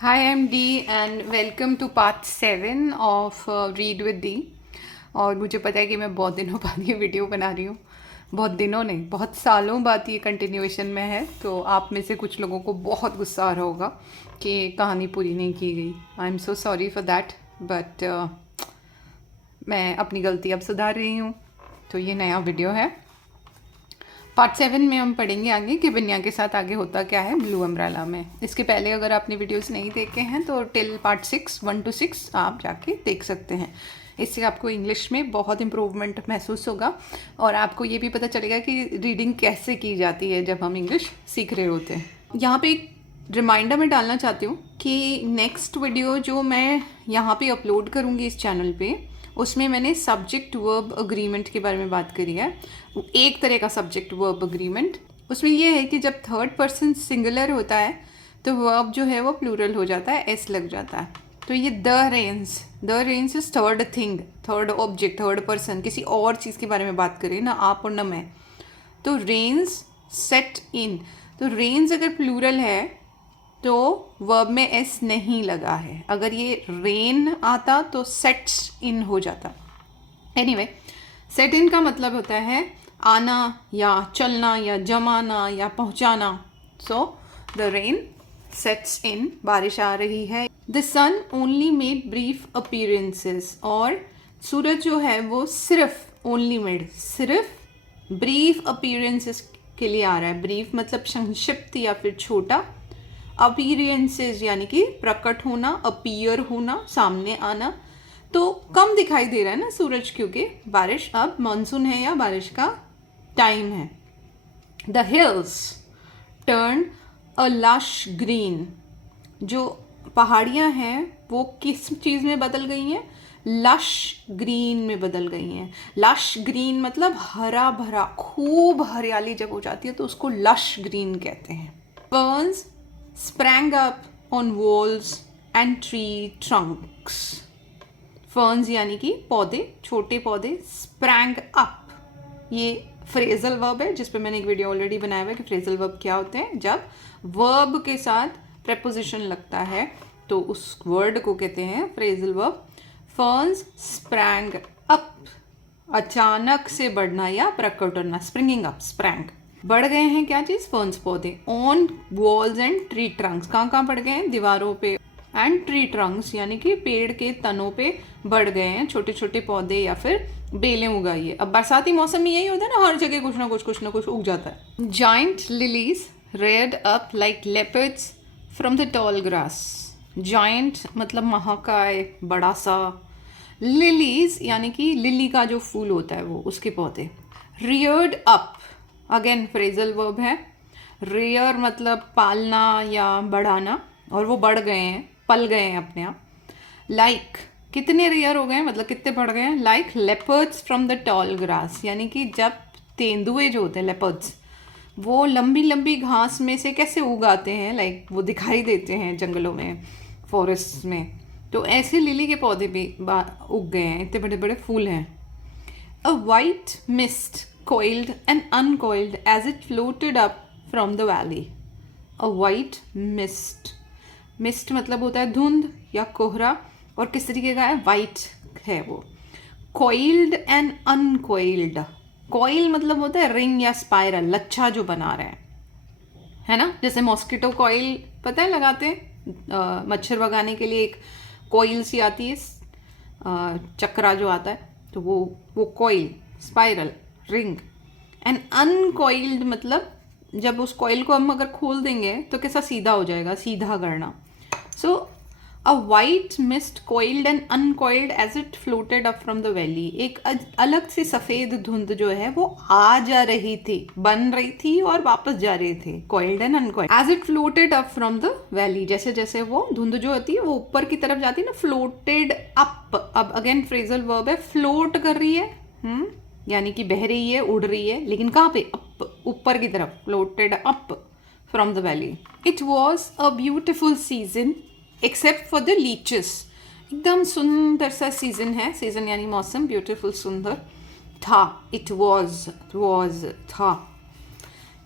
Hi, I'm Dee and welcome to part 7 of Read with Dee। और मुझे पता है कि मैं बहुत दिनों बाद ये वीडियो बना रही हूँ। बहुत दिनों नहीं, बहुत सालों बाद ये कंटिन्यूएशन में है। तो आप में से कुछ लोगों को बहुत गुस्सा आ रहा होगा कि कहानी पूरी नहीं की गई। I am so sorry for that, but मैं अपनी गलती अब सुधार रही हूँ। तो ये नया वीडियो है। पार्ट 7 में हम पढ़ेंगे आगे कि बिन्या के साथ आगे होता क्या है ब्लू अम्ब्रेला में। इसके पहले अगर आपने वीडियोस नहीं देखे हैं तो टिल पार्ट 6 1 to 6 आप जाके देख सकते हैं। इससे आपको इंग्लिश में बहुत इम्प्रूवमेंट महसूस होगा और आपको ये भी पता चलेगा कि रीडिंग कैसे की जाती है जब हम इंग्लिश सीख रहे होते हैं। यहाँ पे एक रिमाइंडर मैं डालना चाहती हूँ कि नेक्स्ट वीडियो जो मैं यहाँ पे अपलोड करूँगी इस चैनल पे, उसमें मैंने सब्जेक्ट वर्ब अग्रीमेंट के बारे में बात करी है। एक तरह का सब्जेक्ट वर्ब अग्रीमेंट, उसमें यह है कि जब थर्ड पर्सन सिंगुलर होता है तो वर्ब जो है वो प्लूरल हो जाता है, एस लग जाता है। तो ये the Reigns is third thing, third object, third person, किसी और चीज़ के बारे में बात करें, ना आप और ना मैं। तो रेंस सेट इन, तो रेंस अगर प्लूरल है तो वर्ब में एस नहीं लगा है। अगर ये रेन आता तो सेट्स इन हो जाता। एनीवे, सेट इन का मतलब होता है आना या चलना या जमाना या पहुंचाना। So the rain sets in, बारिश आ रही है। The sun only made brief appearances, और सूरज जो है वो सिर्फ ओनली मेड, सिर्फ ब्रीफ अपीयरेंसेस के लिए आ रहा है। ब्रीफ मतलब संक्षिप्त या फिर छोटा। अपीयरेंसेस यानी कि प्रकट होना, अपीयर होना, सामने आना। तो कम दिखाई दे रहा है ना सूरज, क्योंकि बारिश, अब मानसून है या बारिश का टाइम है। The hills turn a lush green, जो पहाड़ियाँ हैं वो किस चीज़ में बदल गई हैं? लश ग्रीन में बदल गई हैं। लश ग्रीन मतलब हरा भरा, खूब हरियाली जब हो जाती है तो उसको लश ग्रीन कहते हैं। Ferns sprang up on walls and tree trunks. Ferns यानी कि पौधे, छोटे पौधे। sprang up, ये फ्रेजल वर्ब है जिस पे मैंने एक वीडियो ऑलरेडी बनाया हुआ है कि फ्रेजल वर्ब क्या होते हैं। जब वर्ब के साथ preposition लगता है तो उस वर्ड को कहते हैं phrasal verb. Ferns sprang up, अचानक से बढ़ना या प्रकट होना, स्प्रिंगिंग अप, sprang। बढ़ गए हैं क्या चीज़? फर्न्स, पौधे। On walls and tree Trunks, कहाँ कहाँ बढ़ गए हैं? दीवारों पे। एंड ट्री ट्रंक्स यानी कि पेड़ के तनों पे बढ़ गए हैं छोटे छोटे पौधे या फिर बेलें उगाई है। अब बरसाती मौसम में यही होता है ना, हर जगह कुछ ना कुछ उग जाता है। Giant lilies reared up like leopards from the tall grass. Giant मतलब महाकाय, बड़ा सा। लिलीज यानी कि लिली का जो फूल होता है वो, उसके पौधे। Rudyard up again phrasal verb है। रेयर मतलब पालना या बढ़ाना, और वो बढ़ गए हैं, पल गए हैं अपने आप। लाइक कितने रेयर हो गए, मतलब कितने बढ़ गए हैं? Like leopards from the tall grass, यानी कि जब तेंदुए जो होते हैं लेपर्ड्स, वो लंबी लंबी घास में से कैसे उगाते हैं, लाइक वो दिखाई देते हैं जंगलों में, फॉरेस्ट में, तो ऐसे लिली के पौधे भी उग गए हैं, इतने बड़े बड़े फूल हैं। अ white mist coiled and uncoiled as it floated up from the valley. A white mist. Mist मतलब होता है धुंध या कोहरा, और किस तरीके का है? वाइट है वो। Coiled and uncoiled. Coil मतलब होता है रिंग या स्पाइरल, लच्छा जो बना रहे हैं, है ना। जैसे मॉस्किटो कॉइल पता है लगाते हैं मच्छर भगाने के लिए, एक कॉइल सी आती है, चक्रा जो आता है, तो वो coil, spiral, ring. And uncoiled मतलब जब उस कॉइल को हम अगर खोल देंगे तो कैसा? सीधा हो जाएगा, सीधा करना। So a white mist coiled and uncoiled as it floated up from the valley. एक अलग सी सफ़ेद धुंध जो है वो आ जा रही थी, बन रही थी और वापस जा रही थी। Coiled and uncoiled, as it floated up from the valley, जैसे जैसे वो धुंध जो होती है वो ऊपर की तरफ जाती है ना, फ्लोटेड अप। अब अगेन फ्रेजल वर्ब है, फ्लोट कर रही है, यानी कि बह रही है, उड़ रही है, लेकिन कहाँ पे? अप, ऊपर की तरफ। Floated up from the valley. It was a beautiful season except for the leches. एकदम सुंदर सा सीजन है, सीजन यानी मौसम, ब्यूटिफुल सुंदर था। इट वॉज था।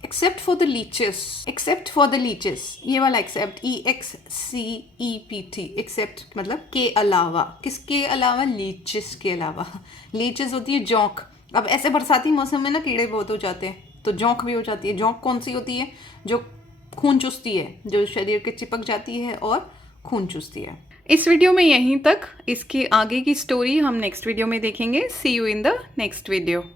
Except for the leches, except for the leches, ये वाला एक्सेप्ट, EXCEPT, एक्सेप्ट मतलब के अलावा, किसके अलावा, लीचेस के अलावा। लीचेस होती है जौंक। अब ऐसे बरसाती मौसम में ना कीड़े बहुत हो जाते हैं, तो जौंक भी हो जाती है। जौंक कौन सी होती है? जो खून चूसती है, जो शरीर के चिपक जाती है और खून चूसती है। इस वीडियो में यहीं तक, इसकी आगे की स्टोरी हम नेक्स्ट वीडियो में देखेंगे। See you in the next video.